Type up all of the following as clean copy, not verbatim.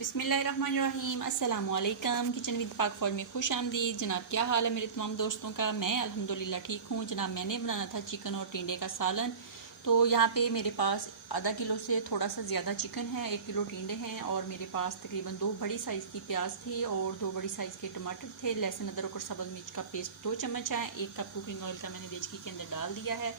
बिस्मिल्लाहिर्रहमानिर्रहीम अस्सलामुअलैकुम। Kitchen with पाक फॉर में खुश आमदीद। जनाब क्या हाल है मेरे तमाम दोस्तों का? मैं अल्हम्दुलिल्लाह ठीक हूँ। जनाब मैंने बनाना था चिकन और टिंडे का सालन। तो यहाँ पे मेरे पास आधा किलो से थोड़ा सा ज़्यादा चिकन है, 1 किलो टिंडे हैं और मेरे पास तकरीबन 2 बड़ी साइज़ की प्याज थी और 2 बड़ी साइज़ के टमाटर थे। लहसुन अदरक और सब्ज़ मिर्च का पेस्ट 2 चम्मच है। 1 कप कुकिंग ऑयल का मैंने देचकी के अंदर डाल दिया है।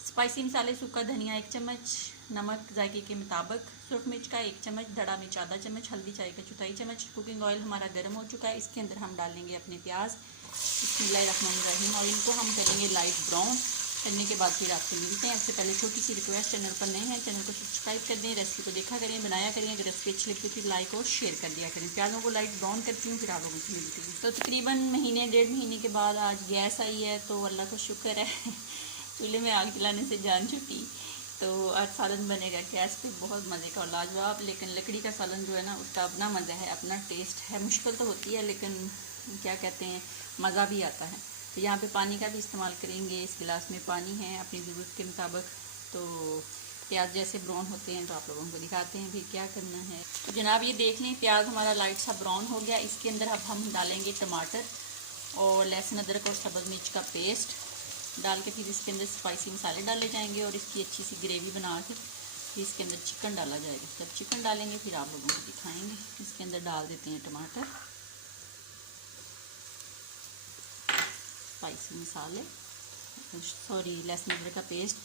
स्पाइसी मसाले, सूखा धनिया 1 चम्मच, नमक जायके के मुताबिक, सुरख मिर्च का 1 चम्मच, धड़ा मिर्च आधा चम्मच, हल्दी चाय का चौथाई चम्मच। कुकिंग ऑयल हमारा गर्म हो चुका है, इसके अंदर हम डालेंगे अपने प्याज। बिस्मिल्लाहिर्रहमानिर्रहीम। और इनको हम करेंगे लाइट ब्राउन। करने के बाद फिर आपसे मिलते हैं। उससे पहले छोटी सी रिक्वेस्ट, चैनल पर नए हैं चैनल को सब्सक्राइब कर दें, रेसिपी को देखा करें, बनाया करें। अगर रेसिपी अच्छी लगती है फिर लाइक और शेयर कर दिया करें। प्याजों को लाइट ब्राउन करती हूँ, फिर आप लोगों से मिलती हूँ। तो तकरीबन महीने 1.5 महीने के बाद आज गैस आई है, तो अल्लाह का शुक्र है चूल्हे में आग जलाने से जान छुटी। तो आज सालन बनेगा गैस पे, बहुत मज़े का और लाजवाब। लेकिन लकड़ी का सालन जो है ना, उसका अपना मज़ा है, अपना टेस्ट है। मुश्किल तो होती है लेकिन क्या कहते हैं, मज़ा भी आता है। तो यहाँ पे पानी का भी इस्तेमाल करेंगे। इस गिलास में पानी है अपनी ज़रूरत के मुताबिक। तो प्याज जैसे ब्राउन होते हैं तो आप लोगों को दिखाते हैं फिर क्या करना है। तो जनाब ये देख लें, प्याज हमारा लाइट सा ब्राउन हो गया। इसके अंदर अब हम डालेंगे टमाटर और लहसुन अदरक और सब्ज़ मिर्च का पेस्ट डाल के फिर इसके अंदर स्पाइसी मसाले डाले जाएंगे और इसकी अच्छी सी ग्रेवी बना के फिर इसके अंदर चिकन डाला जाएगा। जब चिकन डालेंगे फिर आप लोगों को दिखाएंगे। इसके अंदर डाल देते हैं टमाटर, स्पाइसी मसाले, लहसुन अदरक का पेस्ट।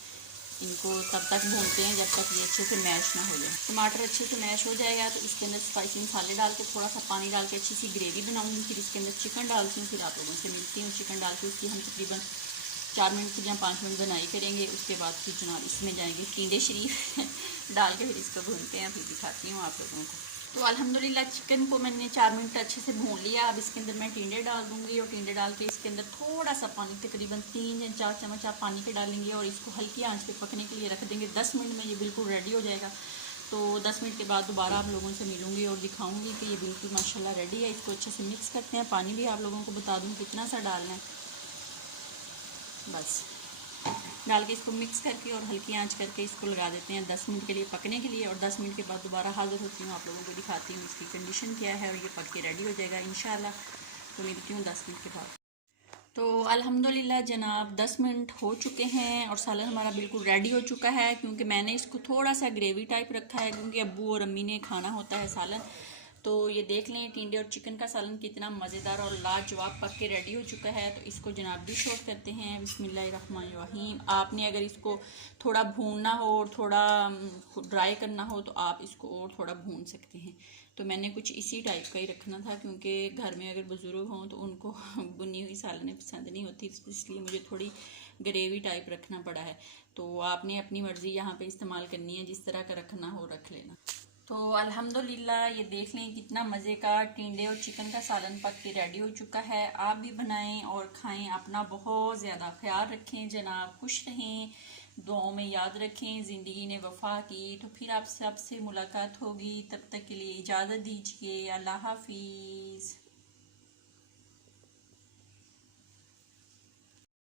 इनको तब तक भूनते हैं जब तक ये अच्छे से मैश ना हो जाए। टमाटर अच्छे से मैश हो जाएगा तो इसके अंदर स्पाइसी मसाले डाल के थोड़ा सा पानी डाल के अच्छी सी ग्रेवी बनाऊंगी। फिर इसके अंदर चिकन डालती हूँ, फिर आप लोगों से मिलती हूँ। चिकन डाल के उसकी हम तकरीबन 4 मिनट या 5 मिनट बनाई करेंगे। उसके बाद फिर जनाब इसमें जाएंगे टिंडे शरीफ डाल के फिर इसको भूनते हैं, फिर दिखाती हूँ आप लोगों को। तो अल्हम्दुलिल्लाह चिकन को मैंने 4 मिनट अच्छे से भून लिया। अब इसके अंदर मैं टिंडे डाल दूँगी और टिंडे डाल के इसके अंदर थोड़ा सा पानी, तकरीबन 3 या 4 चम्मच आप पानी के डालेंगे और इसको हल्की आंच पे पकने के लिए रख देंगे। 10 मिनट में ये बिल्कुल रेडी हो जाएगा। तो 10 मिनट के बाद दोबारा आप लोगों से मिलूँगी और दिखाऊँगी कि ये बिल्कुल माशाल्लाह रेडी है। इसको अच्छे से मिक्स करते हैं। पानी भी आप लोगों को बता दूँ कितना सा डालना है। बस डाल के इसको मिक्स करके और हल्की आंच करके इसको लगा देते हैं 10 मिनट के लिए पकने के लिए। और 10 मिनट के बाद दोबारा हाज़िर होती हूँ, आप लोगों को दिखाती हूँ इसकी कंडीशन क्या है और ये पक के रेडी हो जाएगा इंशाल्लाह। तो मिलती हूँ 10 मिनट के बाद। तो अल्हम्दुलिल्लाह जनाब 10 मिनट हो चुके हैं और सालन हमारा बिल्कुल रेडी हो चुका है। क्योंकि मैंने इसको थोड़ा सा ग्रेवी टाइप रखा है क्योंकि अब्बू और अम्मी ने खाना होता है सालन। तो ये देख लें टिंडे और चिकन का सालन कितना मज़ेदार और लाजवाब पक के रेडी हो चुका है। तो इसको जनाब डिश आउट करते हैं। बिस्मिल्लाहिर्रहमानिर्रहीम। आपने अगर इसको थोड़ा भूनना हो और थोड़ा ड्राई करना हो तो आप इसको और थोड़ा भून सकते हैं। तो मैंने कुछ इसी टाइप का ही रखना था क्योंकि घर में अगर बुज़ुर्ग हों तो उनको बुनी हुई सालनें पसंद नहीं होती, इसलिए मुझे थोड़ी ग्रेवी टाइप रखना पड़ा है। तो आपने अपनी मर्ज़ी यहाँ पे इस्तेमाल करनी है, जिस तरह का रखना हो रख लेना। तो अल्हम्दुलिल्लाह ये देख लें कितना मज़े का टिंडे और चिकन का सालन पक के रेडी हो चुका है। आप भी बनाएं और खाएं। अपना बहुत ज़्यादा ख्याल रखें जनाब, खुश रहें, दुआओं में याद रखें। ज़िंदगी ने वफा की। तो फिर आप सबसे मुलाकात होगी, तब तक के लिए इजाज़त दीजिए। अल्लाह हाफिज़।